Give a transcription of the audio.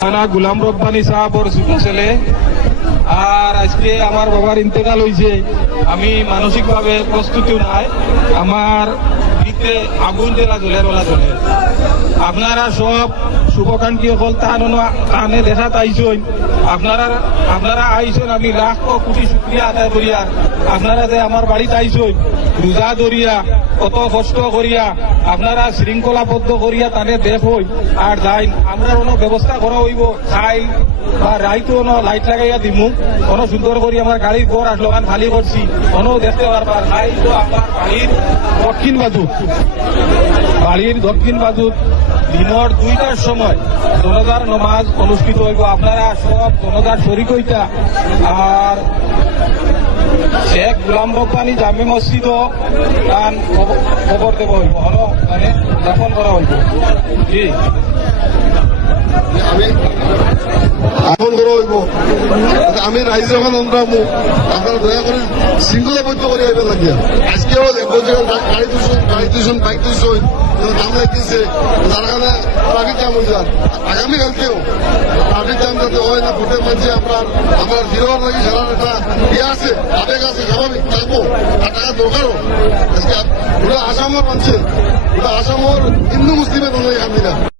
থানা গুলাম রব্বানী সাহাবর ছোট ছেলে। আর আজকে আমার বাবার ইন্তেকাল হয়েছে। আমি মানসিকভাবে প্রস্তুতিও নাই। আমার ভিতরে আগুন জেলা জ্বলে বলা চলে। আপনারা সব শুভকাঙ্ক্ষী হল তানে দেখা তাইছেন। আপনারা আইছেন, আমি লাখ কোটি শুক্রিয়া আদায় করিয়া আপনারা যে আমার বাড়িতে আইছেন রোজা ধরিয়া কত কষ্ট করিয়া আপনারা শৃঙ্খলাবদ্ধ করিয়া তানে দেখ হই আর যাই আমরা কোনো ব্যবস্থা করা হইব খাই বা রাইতো লাইট লাগাইয়া দিমু কোনো সুন্দর করি আমার গাড়ির ঘর আসলো খালি করছি কোনো দেখতে পারবার নাই। তো আমার বাড়ির দক্ষিণ বাজুত দিনের 2টার সময় জনতার নমাজ অনুষ্ঠিত হইব। আপনারা সব জনতার শরিক হইতা। আর শেখ গুলাম রব্বানী জামে মসজিদ খবর দেব হইব মানে যাপন করা হইব। জি আপন করা হইব। আমি রাইজ যখন অন্ধ্রামু আপনারা দয়া করে শৃঙ্খলাবদ্ধ করে আইবার লাগিয়া আজকেও গাড়ি তুইছেন বাইক তুইছেন দাম লাগতেছে তার কারণে ট্রাফিক জ্যাম হয়ে যান। আগামীকালকেও ট্রাফিক জ্যাম যাতে হয় না ভোটের মাঝে আমরা ফিরবার লাগে সারার একটা ইয়ে আছে আবেগ আছে স্বাভাবিক থাকবো আর টাকা দরকারও। আজকে ওটা আসামর মানছেন ওটা আসামর হিন্দু মুসলিমের কোনো এখান না।